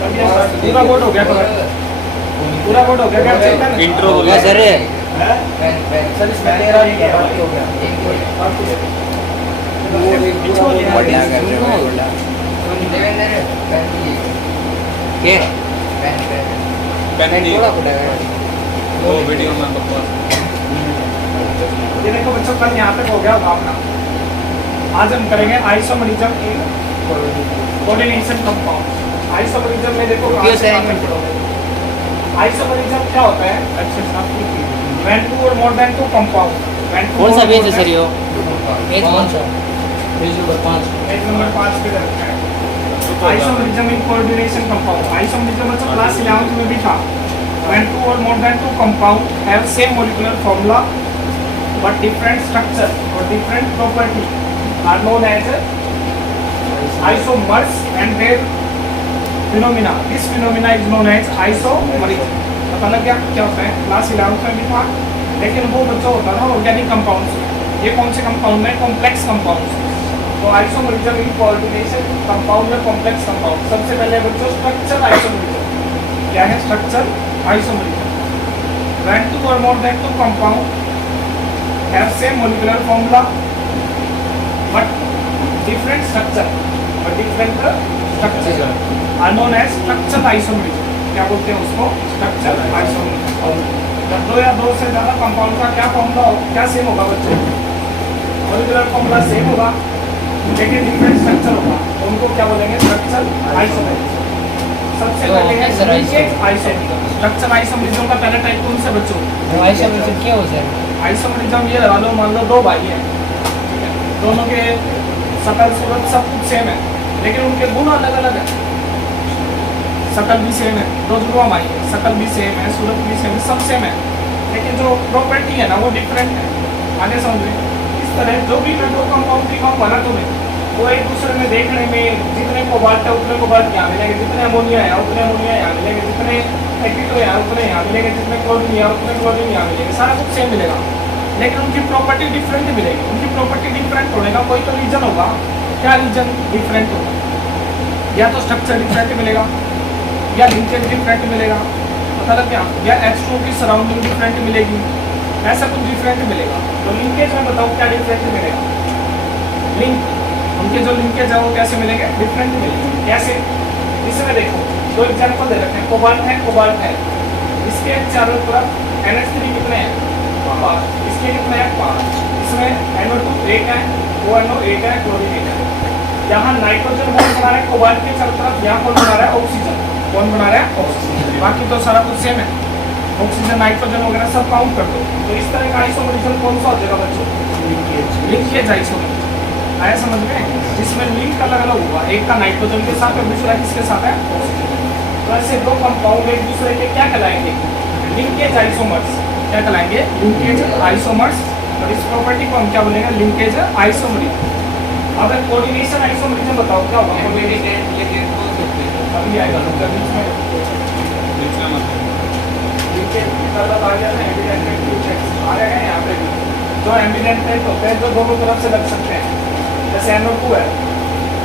पूरा बोर्ड हो गया पूरा बोर्ड हो गया क्या चलता है इंट्रो हो गया सर सर इसमें तेरा नहीं है बाकी हो गया के पेन नहीं वो वीडियो में बकवास ये देखो बच्चों कल यहाँ तक हो गया भावना आज हम करेंगे isomerism in coordination compound isomerism में देखो आइसोमरिज्म क्या होता है when two or more than two compound कौन सा पेज है सर यो पेज कौन सा पेज नंबर 5 पेज नंबर 5 पे रखा है isomerism in coordination compound isomerism मतलब क्लास 11th में भी था when two or more than two compound have same molecular formula but different structure or different property are known as isomers and their phenomena this phenomena is known as isomerism पता लग गया क्या होता है class 11th में भी था लेकिन वो बच्चा होता था ऑर्गेनिक कंपाउंड्स ये कौन से कंपाउंड में कॉम्प्लेक्स कंपाउंड्स तो आइसोमरिज्म इन कोऑर्डिनेशन कंपाउंड में कॉम्प्लेक्स कंपाउंड सबसे पहले बच्चों स्ट्रक्चर आइसोमरिज्म क्या है structure isomerism when two or more than two compound have same molecular formula but different structure are known as structural isomerism क्या बोलते हैं उसको स्ट्रक्चर आइसोमरिज्म जब दो या दो से ज्यादा कंपाउंड का क्या फॉर्मूला हो क्या सेम होगा बच्चों मॉलिक्यूलर फॉर्मूला सेम होगा लेकिन डिफरेंट स्ट्रक्चर होगा तो उनको क्या बोलेंगे स्ट्रक्चर आइसोमरिज्म सबसे पहले है स्ट्रक्चर आइसोमरिज्म का पहला टाइप कौन सा बच्चों आइसोमरिज्म क्या होता है आइसोमरिज्म ये लगा लो मान लो दो भाई हैं दोनों के शकल सूरत सब कुछ सेम है लेकिन उनके गुण अलग अलग है शकल भी सेम है दो जुड़वा भाई है शकल भी सेम है सूरत भी सेम है सब सेम है लेकिन जो प्रॉपर्टी है ना वो डिफरेंट है आगे समझ इस तरह जो भी मैं दो कंपाउंड दिखाऊंगा ना तुम्हें वो एक दूसरे में देखने में जितने कोबाल्ट है उतने कोबाल्ट यहाँ मिलेंगे जितने अमोनिया है उतने अमोनिया यहाँ मिलेंगे जितने एक्टिव है उतने यहाँ मिलेंगे जितने क्लोरीन है उतने क्लोरीन यहाँ मिलेंगे सारा कुछ सेम मिलेगा लेकिन उनकी प्रॉपर्टी डिफरेंट मिलेगी उनकी प्रॉपर्टी डिफरेंट होने का कोई तो रीजन होगा क्या रीजन डिफरेंट होगा या तो स्ट्रक्चर डिफरेंट मिलेगा या लिंकेज डिफरेंट मिलेगा पता लग गया या H2 की सराउंडिंग डिफरेंट मिलेगी ऐसा कुछ डिफरेंट मिलेगा तो लिंकेज में बताओ क्या डिफरेंट मिलेगा लिंक उनके जो लिंकेज है वो कैसे मिलेंगे डिफरेंट मिलेंगे कैसे इसमें देखो दो एग्जांपल दे रखे हैं कोबाल्ट है इसके चारों तरफ NH3 कितने हैं 5 इसके कितने हैं 5 इसमें NO2 1 है ONO 1 है क्लोरीन 1 है यहाँ नाइट्रोजन बॉन्ड बना रहा है कोबाल्ट के चारों तरफ यहाँ कौन बना रहा है ऑक्सीजन कौन बना रहा है ऑक्सीजन बाकी तो सारा कुछ सेम है ऑक्सीजन नाइट्रोजन वगैरह सब काउंट कर दो तो इस तरह का आइसोमरिज्म कौन सा हो जाएगा बच्चों लिंकेज आइसोमरिज्म आया समझ में जिसमें लिंक अलग अलग होगा एक का नाइट्रोजन के साथ और दूसरा किसके साथ है ऑक्सीजन तो ऐसे दो कंपाउंड एक दूसरे के क्या कहलाएंगे लिंकेज आइसोमर्स क्या कहलाएंगे लिंकेज आइसोमर्स और इस प्रॉपर्टी को हम क्या बोलेंगे लिंकेज आइसोमरिज्म अब कोऑर्डिनेशन आइसोमरिज्म बताओ क्या होगा अभी आएगा बीच में जो एम्बिडेंट होते हैं जो दोनों तरफ से लग सकते हैं जैसे NO2 है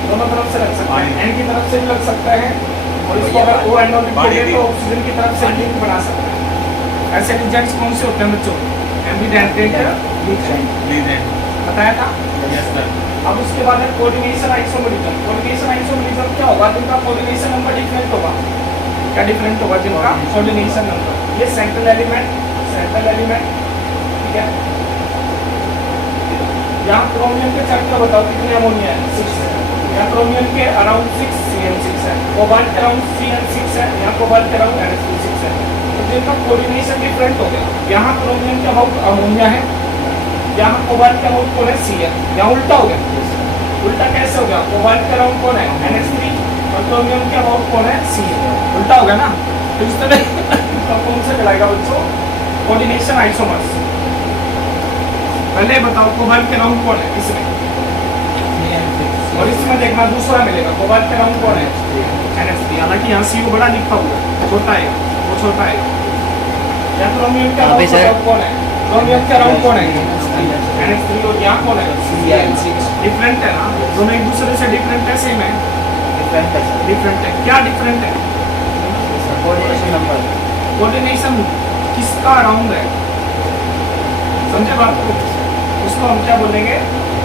दोनों तरफ से लग सकता है N की तरफ से भी लग सकता है और इसको अगर ONO लिखोगे तो ऑक्सीजन की तरफ से लिंक बना सकते हैं ऐसे रिजेक्ट्स कौन से होते हैं बच्चों एम्बिडेंट बताया था अब उसके बाद है कोऑर्डिनेशन आइसोमरिज्म क्या होगा जिनका कोऑर्डिनेशन नंबर डिफरेंट होगा क्या डिफरेंट होगा जिनका कोऑर्डिनेशन नंबर ये सेंट्रल एलिमेंट ठीक है यहाँ क्रोमियम के चैप्टर बताओ कितने अमोनिया है 6 यहाँ क्रोमियम के अराउंड 6 CN6 है कोबाल्ट के अराउंड CN6 है यहाँ कोबाल्ट के अराउंड NH2 है तो जिनका कोऑर्डिनेशन डिफरेंट हो गया यहाँ क्रोमियम के अबाउट अमोनिया है यहाँ कोबाल्ट के अराउंड कौन है CN यहाँ उल्टा हो गया उल्टा कैसे हो गया कोबाल्ट के अराउंड कौन है NH3 और क्रोमियम के अबाउट कौन है CN उल्टा हो गया ना तो इस तरह कौन से कहलाएगा बच्चों कोऑर्डिनेशन आइसोमर्स पहले बताओ कोबाल्ट के अराउंड कौन है इसमें और इसमें देखना दूसरा मिलेगा कोबाल्ट के अराउंड कौन है NH3 हालांकि यहाँ CO बड़ा लिखा हुआ है छोटा है वो छोटा है या क्रोमियम के अराउंड कौन है क्रोमियम के अराउंड कौन है NH3 और यहाँ कौन है CN6 डिफरेंट है ना दोनों एक दूसरे से डिफरेंट है सेम है डिफरेंट है क्या डिफरेंट है कोऑर्डिनेशन नंबर कोऑर्डिनेशन किसका अराउंड है, समझे बात को? उसको हम क्या बोलेंगे?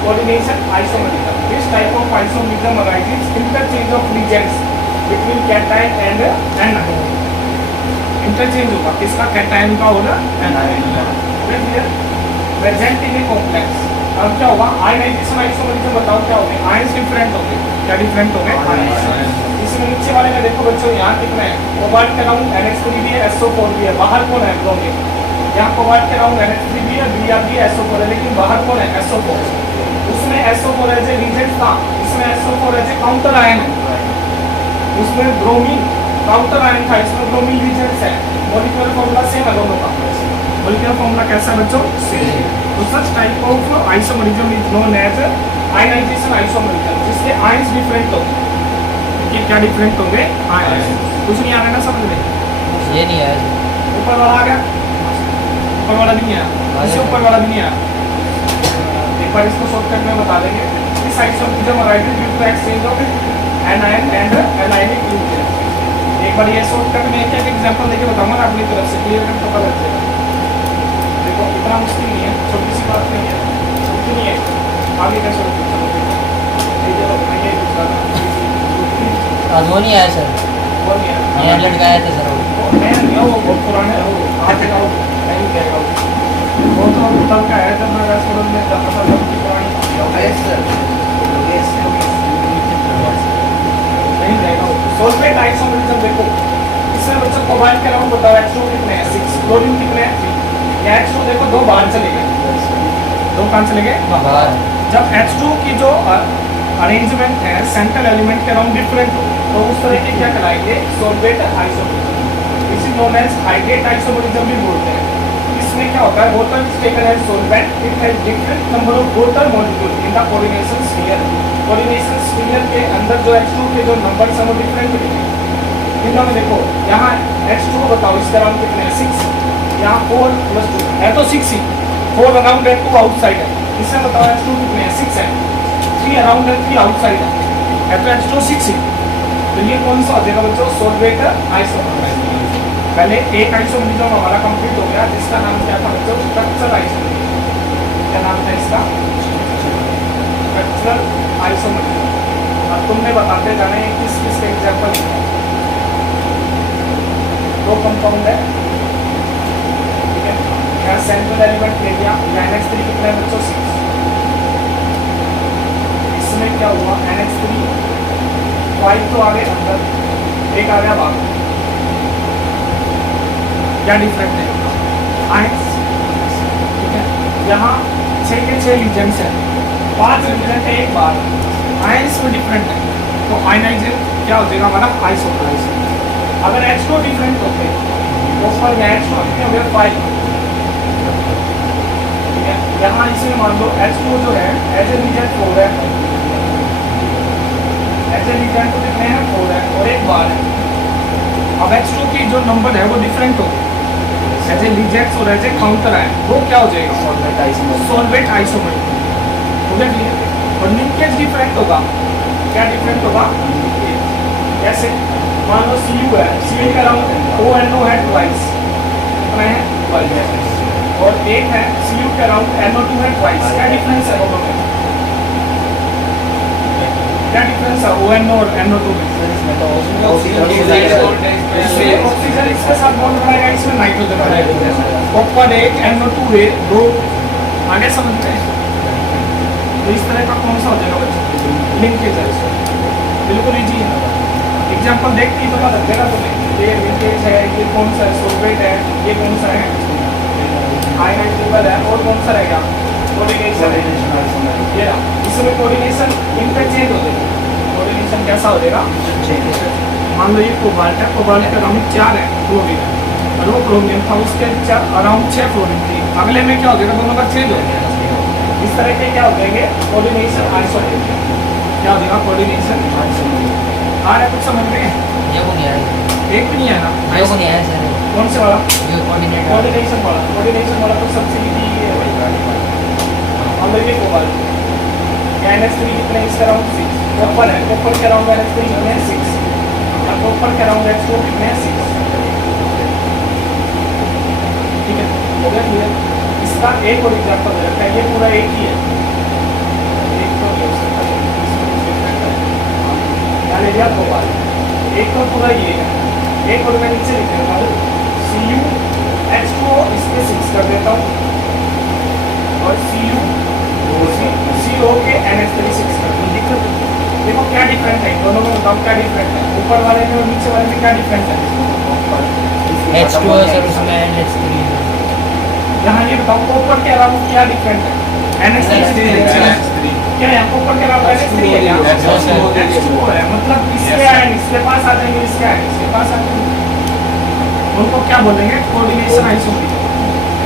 Coordination isomerism. This type of isomerism arises interchange of regions between cation and anion. Interchange होगा किसका? कैटायन का होगा anion. Present in a complex. अब क्या होगा? आयनाइजेशन आइसोमेरिज्म बताओ क्या हो गए? आयंस डिफरेंट हो गए. क्या डिफरेंट हो गए? इसमें नीचे वाले में देखो बच्चों, यहाँ कितने हैं? कोबाल्ट के अराउंड NH3 भी है, SO4 भी है. बाहर कौन है? ब्रोमीन. यहाँ कोबाल्ट के अराउंड NH3 भी है, Br भी है, SO4 है, लेकिन बाहर कौन है? SO4. उसमें SO4 एज ए रीजेंट था, इसमें SO4 as a counter ion है. उसमें ब्रोमीन काउंटर आयन था, इसमें ब्रोमीन रीजेंट्स है. मॉलिक्यूलर फॉर्मूला सेम है दोनों का. मॉलिक्यूलर फॉर्मूला कैसा है बच्चों? सेम. तो such type of isomerism is known as ionisation isomerism, जिसके आयंस डिफरेंट होंगे. ये क्या डिफरेंट होंगे? आयंस. कुछ नहीं आ रहा ना समझ में? ये नहीं है. ऊपर वाला आ गया, ऊपर वाला भी नहीं आया, इससे ऊपर वाला भी नहीं आया. एक बार इसको शॉर्टकट में बता देंगे. इस isomerism arises due to exchange of anion and anionic nucleus. एक बार ये शॉर्टकट में एक एग्जांपल देके बताऊंगा अपनी तरफ से, क्लियर कट पता लग जाएगा. देखो इतना मुश्किल नहीं है, छोटी सी बात नहीं है, छोटी नहीं है. आगे कैसे होती है? ये दूसरा आज वो नहीं आया सर. वो नहीं है. नया लड़का आया था सर. वो नया नहीं है, वो बहुत पुराना है. वो आज का नहीं कहेगा वो तो तब का है जब मैं रेस्टोरेंट में जाता था, तब की पुरानी. Yes sir. नहीं रहेगा वो. सॉल्वेट आइसोमेरिज्म देखो, इसमें बच्चों कोबाल्ट के अराउंड बताओ H2 कितने हैं? 6. क्लोरीन कितने हैं? 3. या H2 देखो दो बाहर चले गए. दो कहाँ चले गए? बाहर. जब H2 की जो अरेंजमेंट है सेंट्रल एलिमेंट के अराउंड डिफरेंट हो, तो उस तरह के क्या कहलाएंगे? Solvate isomerism. This is known as hydrate isomerism भी बोलते हैं. इसमें क्या होता है? Water is taken as solvent. It has different number of water molecule in the coordination sphere. Coordination sphere के अंदर जो H2 के जो नंबर्स हैं वो डिफरेंट मिलेंगे. इनका में देखो यहाँ H2 बताओ इसके अराउंड कितने हैं? 6. यहाँ 4 + 2 है तो 6 ही. 4 अराउंड है, 2 आउटसाइड है. इसमें बताओ H2 कितने हैं? 6 है. 3 अराउंड है, 3 आउटसाइड है तो H2 6 ही. तो ये कौन सा हो जाएगा बच्चों? Solvate isomerism. पहले एक आइसोमेरिज्म हमारा कंप्लीट हो गया, जिसका नाम क्या था बच्चों? Structural isomerism. क्या नाम था इसका? Structural isomerism. अब तुमने बताते जाने किस किस के एग्जाम्पल. दो कंपाउंड है, ठीक है. यहाँ सेंट्रल एलिमेंट ले लिया. NH3 कितना है बच्चों? 6. इसमें क्या हुआ? NH3 5 तो आ गए अंदर, एक आ गया बाहर. क्या डिफरेंट है? आयंस, ठीक है. यहाँ 6 के 6 रीजन्स है, 5 रीजन है, एक बार. आयंस में डिफरेंट है, तो आयनाइजेशन क्या हो जाएगा हमारा? आइसोमेरिज्म. अगर H2 डिफरेंट होते तो ऊपर में H2 कितने हो गए? 5. ठीक है. यहाँ इसमें मान लो H2 जो है एज ए रीजन 4 है, एज ए रीजन तो कितने हैं? 4 है और एक बार है. अब H2 की जो नंबर है वो डिफरेंट हो एज ए रीजेंट्स और एज ए काउंटर है, वो क्या हो जाएगा? Solvate isomerism. हो गया क्लियर? और लिंकेज डिफरेंट होगा. क्या डिफरेंट होगा? कैसे? मान लो Cu है, Cu का अराउंड ONO है ट्वाइस. कितना है? ट्वाइस. और एक है Cu के अराउंड NO2 है ट्वाइस. क्या डिफरेंस है दोनों में? क्या डिफरेंस है ONO और NO2 में? ऑक्सीजन इसके साथ बॉन्ड बनाएगा, इसमें नाइट्रोजन बनाएगा. ऊपर एक NO2 है, 2 आगे समझ में. तो इस तरह का कौन सा हो जाएगा बच्चों? लिंकेज है. बिल्कुल इजी है. एग्जाम्पल देख के पता लग जाएगा तुम्हें. ये लिंकेज है, ये कौन सा है? सॉल्वेट है, ये कौन सा है? आयनाइजेबल है. और कौन सा रहेगा? कोऑर्डिनेशन है. ये इसमें कोऑर्डिनेशन इंटरचेंज हो जाएगा. कोऑर्डिनेशन कैसा हो जाएगा? मान लो ये कोबाल्ट है, कोबाल्ट के अराउंड 4 है क्लोरीन, और वो क्रोमियम था, उसके अराउंड 6 क्लोरीन थी. अगले में क्या हो जाएगा? दोनों का चेंज हो जाएगा. इस तरह के क्या हो जाएंगे? Coordination isomerism. क्या हो जाएगा? Coordination isomerism. आ रहा है कुछ समझ में? ये वो नहीं आया. एक भी नहीं है ना? ये वो नहीं आया सर. कौन से वाला? ये कोऑर्डिनेटर. कोऑर्डिनेशन वाला. कोऑर्डिनेशन वाला तो सबसे इजी है भाई. हम लोग ये कोबाल्ट NH3 कितने? इसके अराउंड 6. कॉपर है, कॉपर के अराउंड NH3 कितने हैं? 6. और कॉपर के अराउंड H2 कितने हैं? 6. एक और एग्जाम्पल दे रखा है, ये पूरा एक ही है, एक तो नहीं हो सकता, ध्यान दिया तो बात, एक तो पूरा ये है, एक और मैं नीचे लिख देता हूँ CuH2O, इसमें 6 कर देता हूँ और CO के NH3 6 कर दूँ। दिक्कत देखो क्या डिफरेंट है दोनों में, बताओ क्या डिफरेंट है, ऊपर वाले में और नीचे वाले में क्या डिफरेंट है? H2O सर उसमें NH3 है। यहाँ ये बताओ कॉपर के अलावा क्या डिफरेंट है? NH3 क्या है, कॉपर के अलावा NH3 है क्या? H2O है, मतलब इसके आयन इसके पास आ जाएंगे, इसके आयन इसके पास आ जाएंगे, उनको क्या बोलेंगे? Coordination isomer.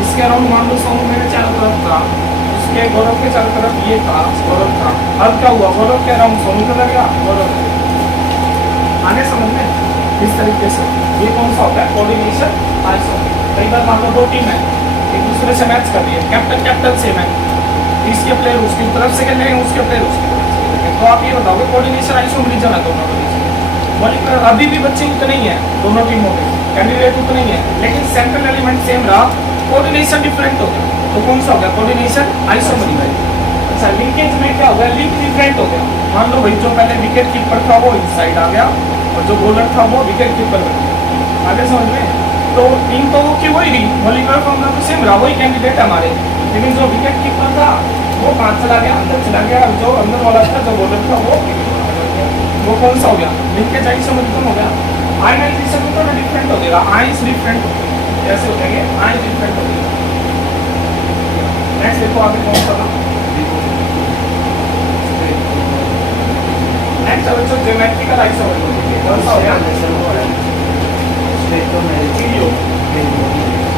इसके अराउंड मान लो समूह मेरे चारों तरफ था, उसके गौरव के चारों तरफ ये था, गौरव था, अब क्या हुआ? गौरव के अराउंड समूह लग गया, गौरव आने समझ में इस तरीके से ये कौन सा होता है? Coordination isomer. कई बार मान लो दो टीम है, एक दूसरे से मैच कर रही है, कैप्टन सेम है, इसके प्लेयर उसकी तरफ से खेल रहे हैं, उसके प्लेयर उसकी तरफ से खेल रहे हैं, तो आप ये बताओगे कोऑर्डिनेशन आइसोमरिज्म है दोनों के बीच। मॉलिक्यूलर अभी भी बच्चे उतने ही है दोनों टीमों के, कैंडिडेट उतने ही है, लेकिन सेंट्रल एलिमेंट सेम रहा, कोऑर्डिनेशन डिफरेंट हो गया, तो कौन सा हो गया? Coordination isomerism. अच्छा, लिंकेज में क्या हो गया? लिंक डिफरेंट हो गया। मान लो भाई जो पहले विकेट कीपर था वो इस साइड आ गया और जो बॉलर था वो विकेट कीपर बन गया, आगे समझ में? तो टीम तो वो की वही रही, मॉलिक्यूलर फॉर्मूला तो सेम रहा, वही कैंडिडेट हमारे, लेकिन जो विकेट कीपर था वो कहाँ चला गया? अंदर चला गया, जो अंदर वाला था जो बॉलर था वो कौन सा हो गया? लिंकेज आइसोमरिज्म हो गया। आयनाइजेशन में तो डिफरेंट हो जाएगा, आइंस डिफरेंट हो गए, कैसे हो जाएंगे? आइंस डिफरेंट हो जाएगा। नेक्स्ट देखो आगे कौन सा था? नेक्स्ट बच्चों ज्योमेट्रिकल आइसोमरिज्म कौन सा हो गया?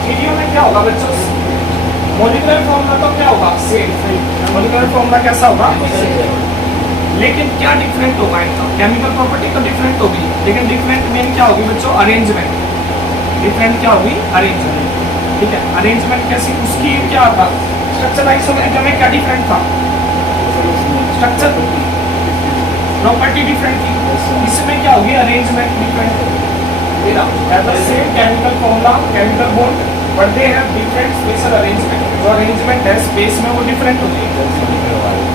टीडीओ में क्या होगा बच्चों? मॉलिक्यूलर फॉर्मूला तो क्या होगा? सेम। मॉलिक्यूलर फॉर्मूला कैसा होगा? लेकिन क्या डिफरेंट होगा इनका? केमिकल प्रॉपर्टी तो डिफरेंट होगी, लेकिन डिफरेंट मेन क्या होगी बच्चों? अरेंजमेंट। डिफरेंट क्या होगी? अरेंजमेंट। ठीक है, अरेंजमेंट कैसी? उसकी क्या था? स्ट्रक्चर आइसोमरिज्म में क्या डिफरेंट था? स्ट्रक्चर प्रॉपर्टी डिफरेंट थी, इसमें क्या होगी? अरेंजमेंट डिफरेंट होगी। Same chemical formula, chemical bond, but they have different special arrangement. जो अरेंजमेंट है स्पेस में वो डिफरेंट होगी,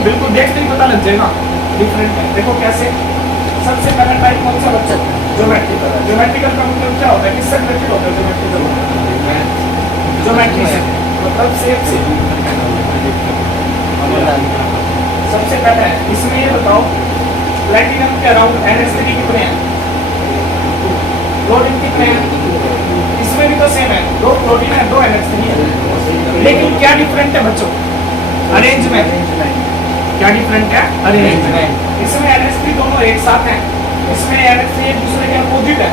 बिल्कुल देखते ही पता लग जाएगा डिफरेंट है। देखो कैसे? सबसे पहला टाइप कौन सा बच्चों? ज्योमेट्रिकल। ज्योमेट्रिकल का मतलब क्या होता है? किससे रिलेटेड होता है ज्योमेट्रिकल? ज्योमेट्री से, मतलब शेप से। सबसे पहले इसमें ये बताओ प्लैटिनम के अराउंड NH3 कितने हैं? दो रिंग कितने हैं? इसमें भी तो सेम है, दो प्रोटीन है, दो NH3 है, लेकिन क्या डिफरेंट है बच्चों? अरेंजमेंट। क्या डिफरेंट है? अरेंजमेंट। इसमें NH3 दोनों एक साथ हैं, इसमें NH3 एक दूसरे के अपोजिट है,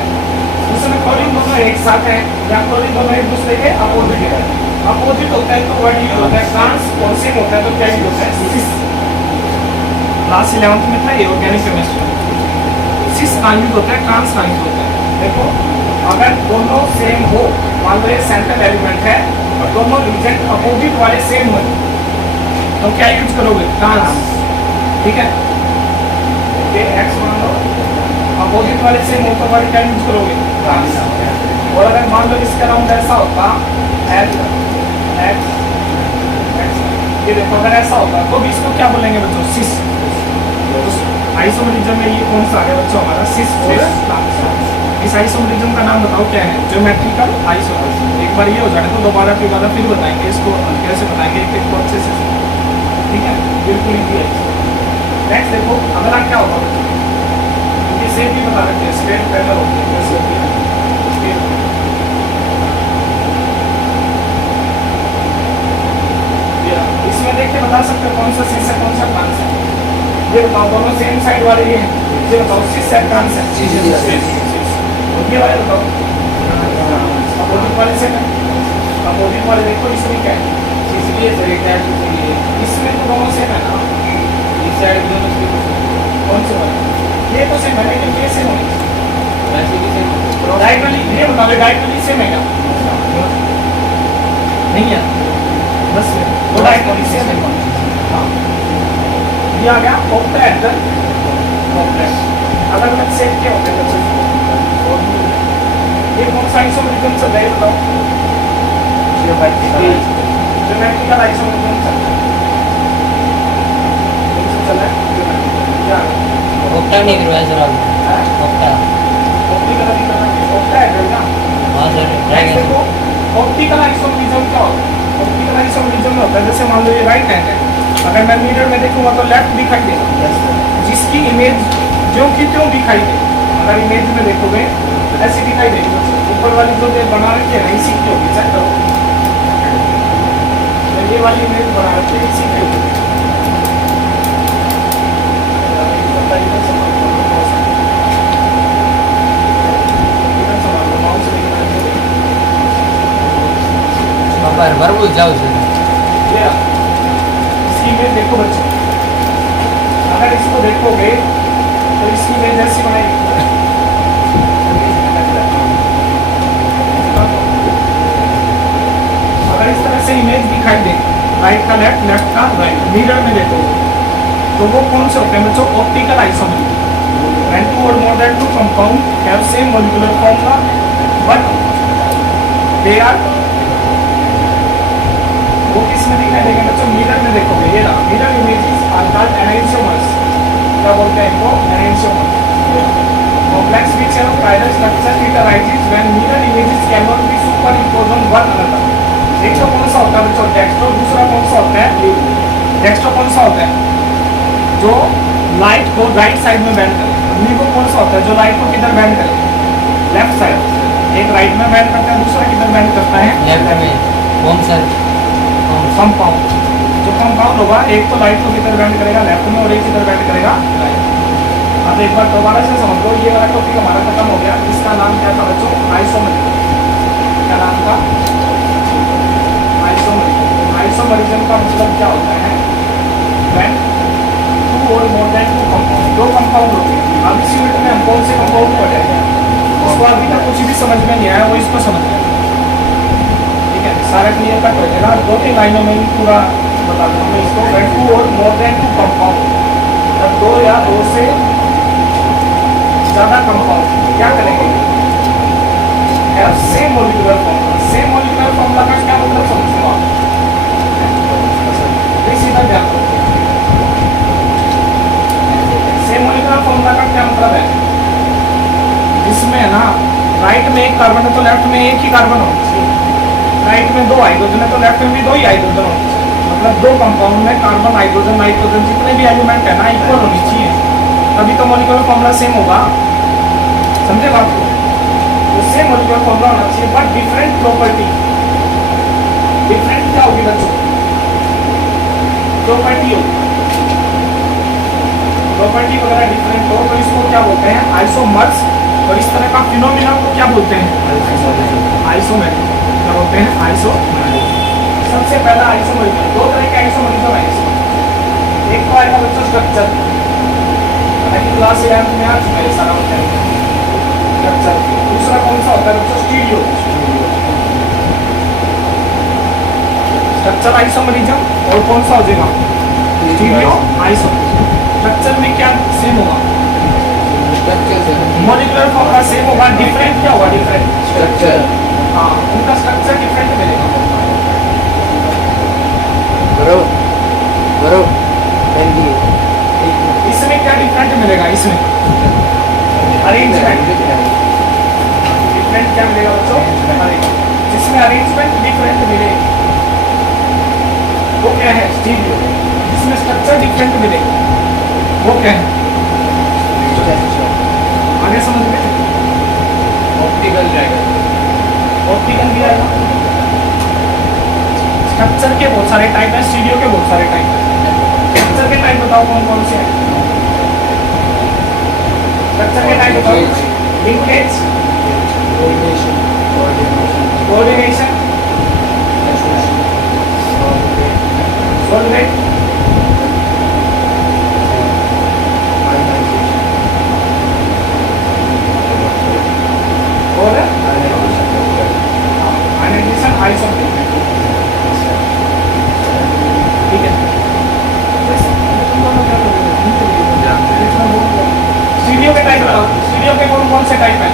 उसमें क्लोरीन दोनों एक साथ हैं, या क्लोरीन दोनों एक दूसरे के अपोजिट है। अपोजिट होता है तो वर्ड यूज होता है ट्रांस, और सेम होता है तो क्या यूज होता है? सिस। क्लास 11th में था ये ऑर्गेनिक केमिस्ट्री, सिस का यूज होता है, ट्रांस का यूज होता है। देखो अगर दोनों सेम हो, मान लो ये सेंट्रल एलिमेंट है और दोनों रीजन अपोजिट वाले सेम हो, तो क्या यूज करोगे? ट्रांस। ठीक है, ये एक्स मान लो अपोजिट वाले सेम हो तो क्या यूज करोगे? ट्रांस। और अगर मान लो इसका अराउंड ऐसा होता एल एक्स, ये देखो अगर ऐसा होता तो भी इसको क्या बोलेंगे बच्चों? सिस। आइसोमरिज्म में ये कौन सा है बच्चों? हमारा सिस और ट्रांस। इस आइसोमरिज्म का नाम बताओ क्या है? Geometrical isomerism. एक बार ये हो जाए तो दोबारा फिर बताएंगे इसको कैसे बताएंगे, एक प्रोसेस है। ठीक है, बिल्कुल इजी है। नेक्स्ट देखो अगला क्या होगा बच्चों? क्योंकि सेम भी बता रखते हैं, स्ट्रेट पैरेलल होते हैं, जैसे होती है इसमें देख के बता सकते हो कौन सा सिस है कौन सा ट्रांस है? ये बताओ, दोनों सेम साइड वाले ये हैं, ये बताओ सिस है ट्रांस है? ये वाले बताओ अपोजिट वाले से है, अपोजिट वाले देखो इसमें क्या है? इसलिए इसमें तो दोनों सेम है ना, इस साइड दोनों कौन से वाले? ये तो सेम है, लेकिन ये सेम होंगे डायगोनली। ये बताओ डायगोनली सेम है क्या? नहीं है, बस वो डायगोनली सेम है। हाँ, ये आ गया ऑक्टाहेड्रल। अलग अलग सेम क्या होते हैं बच्चों? ये कौन सा आइसोमरिज्म चल रहा है बताओ? ज्योमेट्रिकल आइसोमोरिज्म चलता है, चला है क्या ऑक्टा नहीं करवाया सर आपने ऑक्टा ऑप्टिकल अभी करना है, ऑप्टा है ना। हाँ सर नेक्स्ट ट्राई देखो ऑप्टिकल आइसोमोरिज्म क्या होता है। ऑप्टिकल आइसोमोरिज्म में होता है जैसे मान लो ये राइट हैंड है, अगर मैं मिरर में देखूंगा तो लेफ्ट दिखाई देगा, जिसकी इमेज जो कि त्यों दिखाई दे। अगर इमेज में देखोगे ऐसी दिखाई देगी, ऊपर वाली जो ये बना रखी है ना इसी की होगी, चेक करो तो ये वाली इमेज बना रखी है इसी की होगी। बार बार बोल जाओ सर ये इसकी इमेज देखो बच्चों, अगर इसको देखोगे तो इसकी इमेज ऐसी बनाएगी। अगर इस तरह से इमेज दिखाई दे राइट का लेफ्ट, लेफ्ट का राइट, मिरर में देखो तो वो कौन से होते हैं बच्चों? Optical आइसोमोरिज्म। When two or more than two compound have same molecular formula but they are, वो किस में दिखाई देंगे बच्चों? मिरर में देखोगे, ये रहा mirror images are called enantiomers. क्या बोलते हैं इनको? Enantiomers. Complex feature of chiral structure it arises when mirror images cannot be superimposed on one another। एक तो कौन सा होता है बच्चों? डेक्स्ट्रो। दूसरा कौन सा होता है? डेक्स्ट्रो कौन सा होता है? जो लाइट को राइट साइड में बेंड करे। लीवो कौन सा होता है? जो लाइट को किधर बेंड करे? Left side. एक राइट में बेंड करता है, दूसरा किधर बेंड करता है? लेफ्ट में कौन सर कंपाउंड। जो कंपाउंड होगा एक तो लाइट को किधर बेंड करेगा? लेफ्ट में, और एक किधर बेंड करेगा? राइट। अब एक बार दोबारा से समझ लो, ये वाला टॉपिक हमारा खत्म हो गया। इसका नाम क्या था बच्चों? आइसोमरिज्म। क्या नाम था? आइसोमरिज्म। आइसोमरिज्म का मतलब क्या होता है? व्हेन टू और मोर देन टू कंपाउंड, दो कंपाउंड होते हैं। अब इस यूनिट में हम कौन से कंपाउंड पढ़ेंगे? उसको अभी तक कुछ भी समझ में नहीं आया, वो इसको समझ लें। ठीक है, सारा क्लियर कट हो जाएगा। 2-3 लाइनों में ही पूरा बता दूँ मैं इसको। व्हेन टू और मोर देन टू कंपाउंड, जब दो या दो से ज्यादा कंपाउंड क्या करेंगे? Same molecular formula. Same molecular formula का क्या मतलब समझो आप? सीधा ध्यान दो। सेम मॉलिक्यूलर फॉर्मूला का क्या मतलब है? जिसमें है ना राइट में एक कार्बन है तो लेफ्ट में एक ही कार्बन होना चाहिए। राइट में 2 हाइड्रोजन है तो लेफ्ट में भी 2 ही हाइड्रोजन होना चाहिए। मतलब दो कंपाउंड में कार्बन, हाइड्रोजन, नाइट्रोजन जितने भी एलिमेंट है ना इक्वल होनी चाहिए, तभी तो मॉलिक्यूलर फॉर्मूला सेम होगा। समझे बात को? तो सेम मॉलिक्यूलर फॉर्मूला होना चाहिए बट डिफरेंट प्रॉपर्टी। डिफरेंट क्या होगी बच्चों? प्रॉपर्टी होगी। प्रॉपर्टी वगैरह डिफरेंट हो तो इसको क्या बोलते हैं? आइसोमर्स। और इस तरह का फिनोमिना को क्या बोलते हैं? आइसोमेरिज्म। क्या बोलते हैं? आइसोमेरिज्म। सबसे पहला आइसोमेरिज्म, 2 तरह के आइसोमेरिज्म है। एक तो आएगा बच्चों स्ट्रक्चर, क्लास 11 में आ चुका है सारा स्ट्रक्चर। दूसरा कौन सा होता है बच्चों? स्टीरियो। स्ट्रक्चर आइसोमेरिज्म और कौन सा हो जाएगा? Stereo isomerism. स्ट्रक्चर में क्या सेम होगा? मॉलिक्यूलर फॉर्मूला सेम होगा, डिफरेंट क्या होगा? Different structure. हाँ, उनका स्ट्रक्चर डिफरेंट मिलेगा। बरो इसमें क्या डिफरेंट मिलेगा? इसमें अरेंजमेंट डिफरेंट क्या मिलेगा बच्चों? जिसमें अरेंजमेंट डिफरेंट मिले वो क्या है? स्टीरियो। जिसमें स्ट्रक्चर डिफरेंट मिले वो क्या है? आगे समझ में? ऑप्टिकल जाएगा। ऑप्टिकल भी आएगा। स्ट्रक्चर के बहुत सारे टाइप है, स्टीरियो के बहुत सारे टाइप है। स्ट्रक्चर के टाइप बताओ कौन कौन से हैं? स्ट्रक्चर के टाइप बताओ। लिंकेज, कोऑर्डिनेशन, सॉल्वेंट, और आयनाइजेशन, आइसोमेरिज्म। ठीक है, स्टीरियो के टाइप बताओ। स्टीरियो के कौन कौन से टाइप हैं?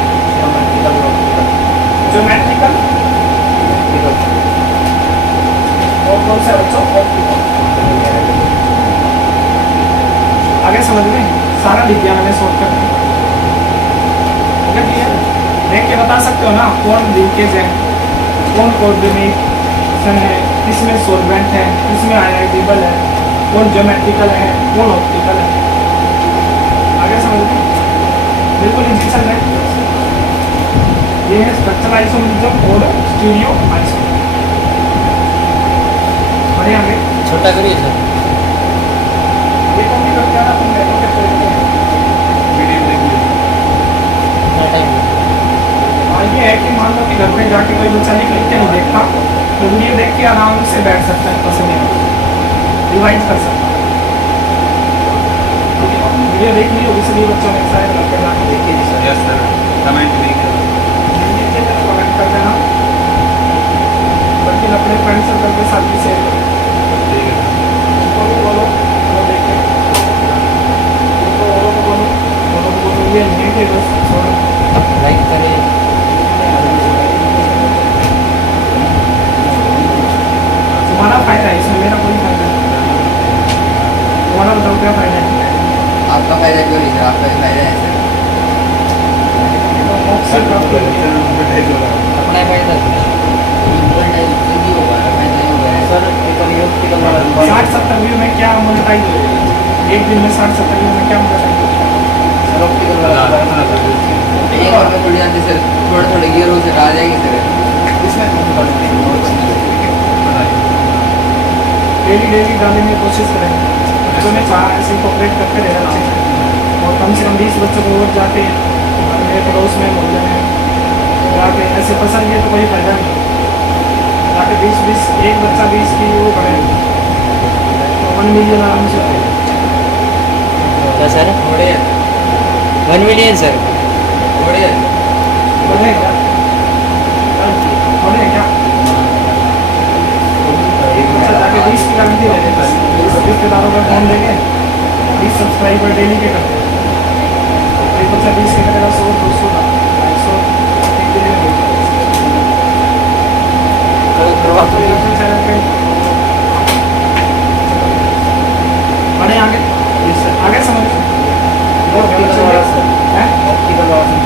ज्योमेट्रिकल, आगे समझ में सारा लिख दिया मैंने शॉर्ट कर क्लियर। देख के बता सकते हो ना कौन लिंकेज है, कौन कोऑर्डिनेशन है, किसमें सॉल्वेंट है, किसमें आयनाइजेबल है, कौन ज्योमेट्रिकल है, कौन ऑप्टिकल है। आगे समझ में बिल्कुल इजी चल रहा है। ये है स्ट्रक्चरल आइसोमेरिज्म और स्टीरियो आइसोमेरिज्म। बढ़िया आगे छोटा करिए सर। ये कौन भी करके आ रहा तुम देखो के वीडियो देख लीजिए। इतना टाइम और ये है कि मान लो कि घर पे जाके कोई बच्चा लिख के नहीं देखता तो वीडियो देख के आराम से बैठ सकता है, पसंद रिवाइज कर सकता है। वीडियो देख ली होगी इसलिए बच्चों ने शायद घर पे जाके देखी नहीं सर। यस सर, कमेंट नहीं करो। कमेंट कर देना, बल्कि अपने फ्रेंड सर्कल के साथ भी शेयर करो। ठीक है सर। उनको भी बोलो वो देखें, उनको बोलो ये नहीं थे बस छोड़ो। लाइक करें। तुम्हारा फायदा है इसमें, मेरा कोई फायदा नहीं। तुम्हारा बताओ क्या फायदा है? आपका फायदा क्यों नहीं सर, आपका भी फायदा है सर। ऑक्सीजन प्राप्त होगी। अपना फायदा जल्दी होगा ना, फायदा नहीं होगा सर पेपर यूज की करना 60-70 व्यू में क्या मोनेटाइज हो जाएगा? एक दिन में 60-70 व्यू में क्या मोनेटाइज हो जाएगा? सर ऑप्टिकल वाला करना सर। एक और में खुल जाते सर, थोड़े थोड़े गियरों से आ जाएंगे सर। इसमें कौन सा डेली डालने की कोशिश करेंगे। बच्चों ने चाहा ऐसे कोऑपरेट करते रहना चाहिए और कम से कम 20 बच्चों को और जाके मेरे पड़ोस में मोहल्ले में जाके ऐसे पसंद किए तो कोई फायदा नहीं। जाके 20 एक बच्चा 20 की वो करे तो 1 मिलियन आराम से हो जाएगा। क्या सर? थोड़े 1 मिलियन सर। थोड़े बढ़े क्या? बढ़े क्या? अच्छा जाके 20 की गारंटी ले लेते हैं। रिश्तेदारों का फोन देंगे 20 सब्सक्राइबर डेली के करते हैं। एक बच्चा 20 के करेगा 100, 200, 250 एक दिन में होगा। करवा तो ये अपने चैनल पे बढ़े आगे आगे समझ ऑप्टिकल वाला सर। हैं? ऑप्टिकल वाला सर।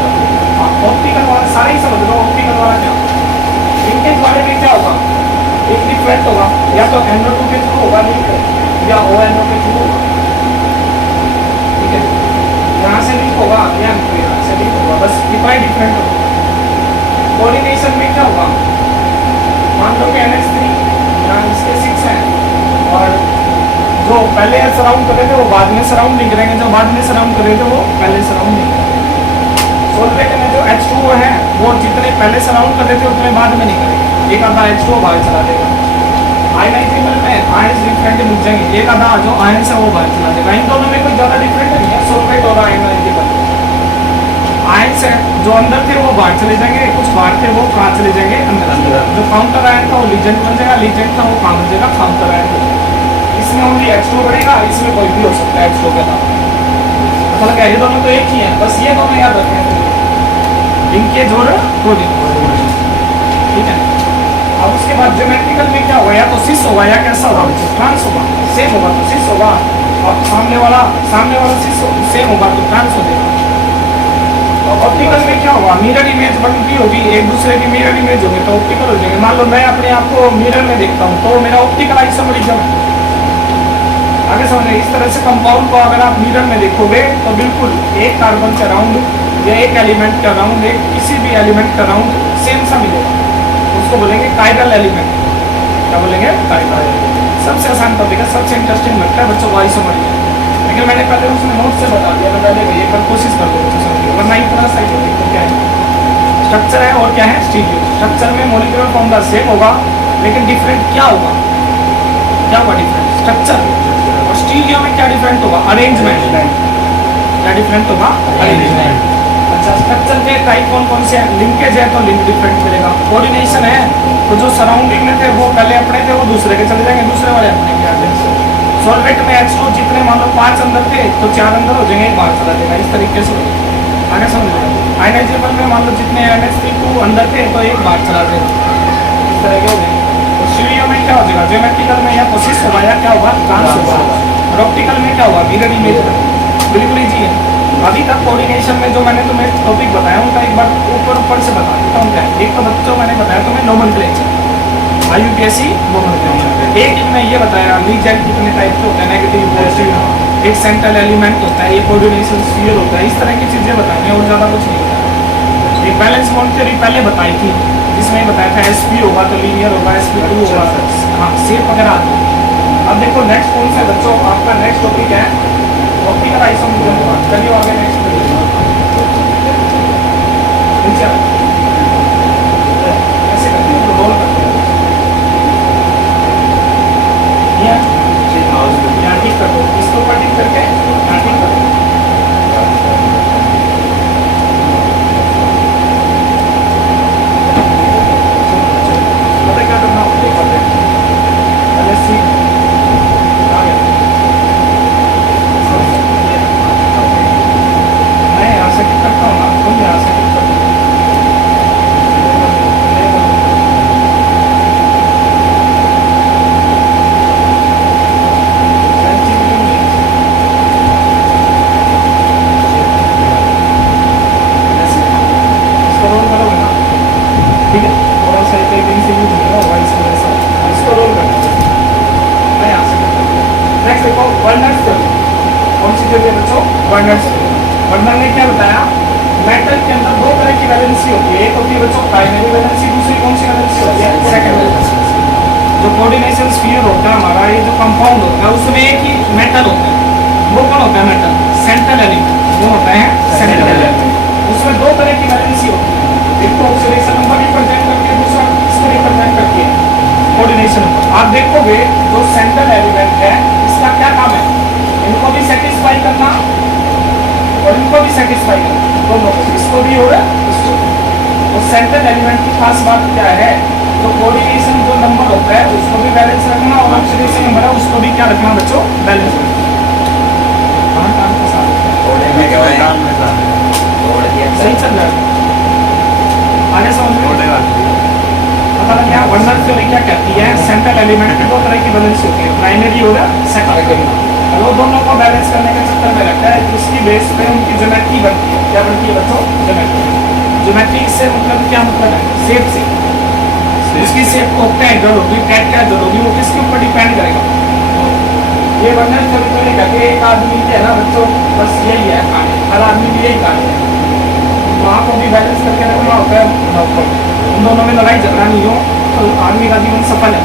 हाँ, ऑप्टिकल वाला सारा ही समझ लो। ऑप्टिकल वाला क्या लिंकेज वाले में क्या होगा? एक डिफरेंट होगा, या तो NO2 के थ्रू होगा लिंक या ONO के थ्रू होगा। ठीक है, यहाँ से लिंक होगा या यहाँ से लिंक होगा, बस डिफाइन डिफरेंट होगा। कोऑर्डिनेशन में क्या होगा? मान लो कि NH3 यहाँ इसके 6 हैं और जो पहले सराउंड कर रहे थे वो बाद में सराउंड नहीं करेंगे, जो बाद में सराउंड कर रहे थे वो पहले सराउंड नहीं करेंगे। सॉल्वेंट में जो H2O है वो जितने पहले सराउंड कर रहे थे उतने बाद में नहीं करेंगे, एक आधा H2O बाहर चला देगा। आयनाइजेबल में आयंस डिफरेंट मिल जाएंगे, एक आधा जो आयंस है वो बाहर चला देगा। इन दोनों में कोई ज़्यादा डिफरेंट नहीं है, सॉल्वेंट और आयनाइजेबल। आयंस है जो अंदर थे वो बाहर चले जाएंगे, कुछ बाहर थे वो कहाँ चले जाएंगे? अंदर। जो काउंटर आयन था वो लीजेंट बन जाएगा, लीजेंट था वो कहाँ बन जाएगा? काउंटर आयन हो जाएगा। इसमें ओनली H2O बढ़ेगा, इसमें कोई भी हो सकता है H2O के अलावा। मतलब क्या ये दोनों तो एक ही है, बस ये दोनों याद रखें, लिंकेज और कोऑर्डिनेशन। ठीक है, अब उसके बाद ज्योमेट्रिकल में क्या होगा? या तो सिस होगा या कैसा होगा? ट्रांस होगा। सेम होगा तो सिस होगा और सामने वाला सिस सेम होगा तो ट्रांस हो जाएगा। और ऑप्टिकल में क्या होगा? मिरर इमेज बनती होगी, एक दूसरे की मिरर इमेज होगी तो ऑप्टिकल हो जाएंगे। मान लो मैं अपने आप को मिरर में देखता हूँ तो मेरा ऑप्टिकल आइसोमेरिज्म है। आगे समझे, इस तरह से कंपाउंड को अगर आप मिरर में देखोगे तो बिल्कुल एक कार्बन के अराउंड या एक एलिमेंट के अराउंड, एक किसी भी एलिमेंट के अराउंड सेम सा मिलेगा, उसको बोलेंगे काइरल एलिमेंट। क्या बोलेंगे? काइरल। सबसे आसान टॉपिक है, सबसे इंटरेस्टिंग लगता है बच्चों को आइसोमेरिज्म, लेकिन मैंने पहले उसमें नोट से बता दिया। मैं पहले वही एक बार कोशिश कर दो बच्चों समझिए, वरना इतना सही टॉपिक तो क्या है? स्ट्रक्चर है और क्या है? स्टीरियो। स्ट्रक्चर में मॉलिक्यूलर फॉर्मूला सेम होगा लेकिन डिफरेंट क्या होगा? क्या होगा डिफरेंट? स्ट्रक्चर। और स्टीरियो में क्या डिफरेंट होगा? अरेंजमेंट। क्या डिफरेंट होगा? अरेंजमेंट। अच्छा, स्ट्रक्चर के टाइप कौन कौन से हैं? लिंकेज है तो लिंक डिफरेंट मिलेगा। कोऑर्डिनेशन है तो जो सराउंडिंग में थे वो पहले अपने थे वो दूसरे के चले जाएंगे, दूसरे वाले अपने के आ जाएंगे। सॉल्वेंट में H2 जितने मान लो 5 अंदर थे तो 4 अंदर हो जाएंगे, एक बाहर चला जाएगा, इस तरीके से हो जाएगा। आगे समझ लो। आयनाइजेबल में मान लो जितने NH3 अंदर थे तो एक बाहर चला जाएगा, इस तरह के हो जाएंगे। तो स्टीरियो में क्या हो जाएगा? ज्योमेट्रिकल में या तो सिस होगा या क्या होगा? ट्रांस होगा। और ऑप्टिकल में क्या होगा? Mirror image. बिल्कुल इजी है। अभी तक कोऑर्डिनेशन में जो मैंने तुम्हें टॉपिक बताया उनका एक बार ऊपर से बता देता हूँ क्या है। एक तो बच्चों मैंने बताया तुम्हें नोमेनक्लेचर, IUPAC नोमेनक्लेचर। एक इनमें ये बताया लीजेंड कितने टाइप के होते हैं, नेगेटिव पॉजिटिव, एक सेंट्रल एलिमेंट होता है, ये कोऑर्डिनेशन स्फीयर होता है, इस तरह की चीजें बताई और ज़्यादा कुछ नहीं होता। एक बैलेंस बॉन्ड थ्योरी पहले बताई थी जिसमें बताया था SP होगा तो लीनियर होगा, SP2 होगा, हाँ शेप वगैरह आती है। अब देखो नेक्स्ट कौन सा बच्चों आपका नेक्स्ट टॉपिक है ऑप्टिकल आइसोमेट्रिक। चलिए आगे नेक्स्ट ऐसे करते हैं रोल करते हैं यहाँ ठीक कर दो, इसको ऊपर ठीक करके यहाँ ठीक कर दो। पता क्या करना होता है पहले सी आ गया मैं यहाँ से किक करता हूँ ना, तुम यहाँ से किक कर दो। इसको रोल करोगे ना, ठीक है, थोड़ा सा एक दिन से यूज होगा वॉइस में ऐसा, इसको रोल कर दो। मैं यहाँ से करता हूँ। नेक्स्ट देखो वर्नर्स थ्योरी। कौन सी थ्योरी है बच्चों? Werner's theory. वर्नर ने क्या बताया, मेटल के अंदर दो तरह की वैलेंसी होती है, एक होती है बच्चों प्राइमरी वैलेंसी, दूसरी कौन सी वैलेंसी होती है? Secondary valency. जो कोऑर्डिनेशन स्फीयर होता है हमारा, ये जो कंपाउंड होता है उसमें एक ही मेटल होता है, वो कौन होता है? मेटल सेंट्रल एलिमेंट, वो होता है सेंट्रल एलिमेंट। उसमें दो तरह की वैलेंसी होती है, एक तो ऑक्सीडेशन नंबर रिप्रेजेंट करती है, दूसरा इसको रिप्रेजेंट करती है कोऑर्डिनेशन नंबर। आप देखोगे जो सेंट्रल एलिमेंट है इसका क्या काम है? इनको भी सेटिस्फाई करना और इनको भी सेटिस्फाई करना, दोनों को, इसको भी और इसको भी। तो सेंट्रल एलिमेंट की खास बात क्या है, तो कोऑर्डिनेशन जो नंबर होता है उसको भी बैलेंस रखना और ऑक्सीडेशन नंबर है उसको भी क्या रखना बच्चों? बैलेंस रखना। कहाँ काम के साथ सही चल रहा है, आगे समझ में पता लग गया। वर्नर थ्योरी क्या कहती है, सेंट्रल एलिमेंट की दो तरह की बैलेंस होती है, प्राइमरी और सेकेंडरी। वो दोनों को बैलेंस करने के चक्कर में लगता है, जिसकी बेस पे उनकी ज्योमेट्री बनती है। क्या बनती है बच्चों? ज्योमेट्री। ज्योमेट्री से मतलब क्या मतलब है? शेप से। उसकी शेप ऑक्टाहेड्रल होगी, टेट्राहेड्रल होगी, वो किसके ऊपर डिपेंड करेगा? ये वर्नर थ्योरी तो नहीं कहते एक आदमी है ना बच्चों, बस यही है कहानी, हर आदमी भी यही कहानी है, वहाँ को भी बैलेंस करके रखना होता है। उन दोनों में लड़ाई झगड़ा नहीं हो तो आदमी का जीवन सफल है।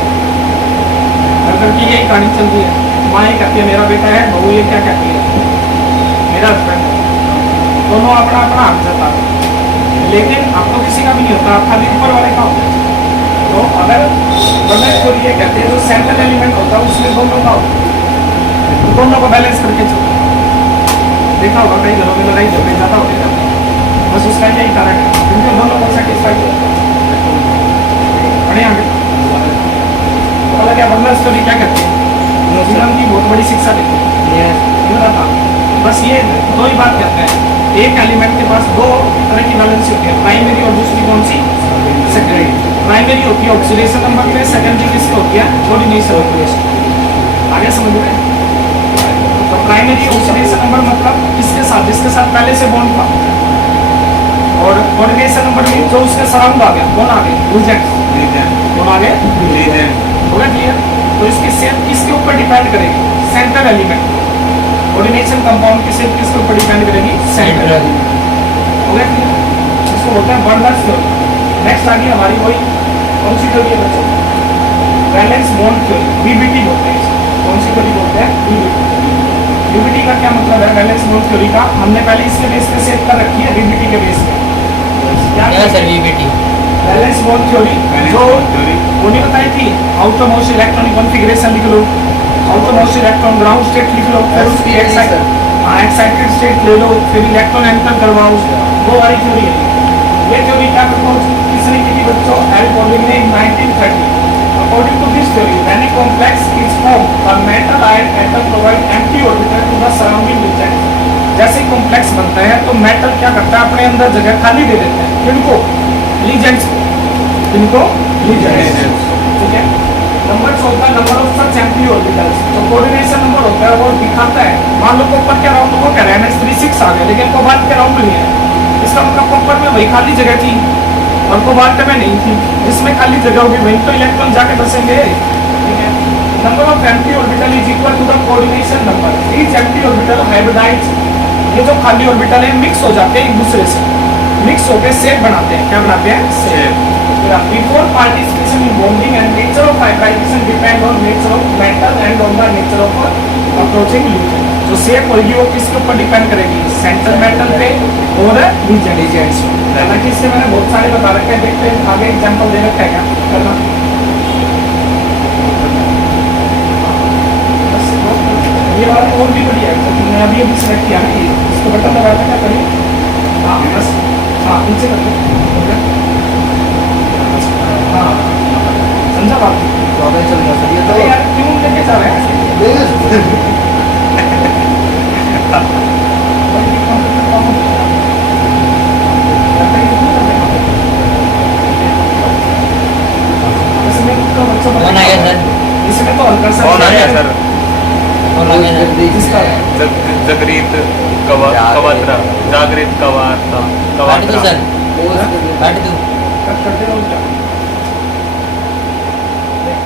अगर की यही कहानी चल रही है, माँ ये कहती है मेरा बेटा है, बहू ये क्या कहती है मेरा हस्बैंड है, दोनों अपना अपना हक जता है, लेकिन अब तो किसी का भी नहीं होता, खाली ऊपर वाले का होता है। तो अगर वर्नर थ्योरी ये कहते हैं जो सेंट्रल एलिमेंट होता है उसमें दोनों का होता है, दोनों को बैलेंस करके चलता है। देखा होगा कई घरों में लड़ाई झगड़े ज़्यादा होते जाते हैं, बस उसका यही कारण है, क्योंकि दोनों को सेटिस्फाई होता है। बढ़िया आगे पता क्या वर्नर थ्योरी क्या कहती है? जीवन की बहुत बड़ी शिक्षा देती है। बस ये दो ही बात कहते हैं, एक एलिमेंट के पास दो तरह की बैलेंसी होती है, प्राइमरी और दूसरी कौन सी? सेकेंडरी। प्राइमरी होती है ऑक्सीडेशन नंबर पे, सेकेंडरी किसकी होती है? Coordination number. आगे समझ रहे हैं? तो प्राइमरी ऑक्सीडेशन नंबर मतलब किसके साथ? जिसके साथ पहले से बॉन्ड था, और कोऑर्डिनेशन नंबर में जो उसके सराउंड आ गया, कौन आ गए? लीजेंड। कौन आ गए? लीजेंड। हो गया क्लियर? तो इसकी शेप किसके ऊपर डिपेंड करेगी? Central element. कोऑर्डिनेशन कंपाउंड की शेप किसके ऊपर डिपेंड करेगी? Central element. हो गया क्लियर? इसको बोलते हैं वर्नर थ्योरी। नेक्स्ट आ गई हमारी वही कौन सी थ्योरी है बच्चों? वैलेंस बॉन्ड थ्योरी, VBT बोलते हैं। कौन सी थ्योरी बोलते हैं? VBT। VBT का क्या मतलब है? वैलेंस बॉन्ड थ्योरी का हमने पहले इसके बेस पे सेट कर रखी है, VBT के बेस पे। क्या sir VBT? Valence bond theory जो वो नहीं बताई थी, आउटर मोस्ट इलेक्ट्रॉनिक कॉन्फ़िगरेशन लिख लो, outer most electron ground state लिख लो, फिर उसकी एक्साइटेड स्टेट ले लो, फिर इलेक्ट्रॉन एंटर करवाओ, वो वाली थ्योरी है। ये थ्योरी क्या प्रपोज किसने की थी बच्चों? एल पॉलिंग ने 1930। According to this theory, when a complex is formed, the metal ion atom provide empty orbital to the surrounding region. जैसे कॉम्प्लेक्स बनता है तो मेटल क्या करता है? अपने अंदर जगह खाली दे देता है। किनको? लीजेंड्स को। किनको? लीजेंड्स। ठीक है। नंबर होता है number of such empty orbitals. जो कोऑर्डिनेशन नंबर होता है वो दिखाता है, मान लो कॉपर के अराउंड वो कह रहे हैं NH36 आ गया, लेकिन कोबाल्ट के अराउंड नहीं है। इसका मतलब कॉपर में वही खाली जगह थी और कोबाल्ट में नहीं थी। जिसमें खाली जगह होगी वहीं तो इलेक्ट्रॉन जाके बसेंगे, ठीक है। Number of empty orbital is equal to the coordination number. Each empty orbital hybridize, ये जो खाली ऑर्बिटल है मिक्स हो जाते हैं एक दूसरे से, मिक्स होकर शेप बनाते हैं। क्या बनाते हैं? Shape. Before participation in bonding and nature of hybridization depend on nature of metal and on the nature of approaching region। जो शेप होगी वो किसके ऊपर डिपेंड करेगी? सेंट्रल मेटल पे और रीजन। हालांकि इससे मैंने बहुत सारे बता रखे हैं, देखते हैं आगे एग्जांपल दे रखा है क्या करना। बस ये वाला और भी बढ़िया है, क्योंकि मैं अभी अभी सिलेक्ट किया है, इसको बटन दबाया था क्या करिए। हाँ बस, हाँ नीचे कर दो। हाँ समझा बात? ज़्यादा ही चल गया सर ये तो। अरे यार क्यों लेके जा रहे हैं? कौन आ गया सर? इसमें तो हल्का सा कौन आ गया सर? कौन आ गया सर? इसका जगरीत कवात्रा, जागृत कवात्रा, काट दो कवात्रा। सर, काट दो। कट करते रहो क्या?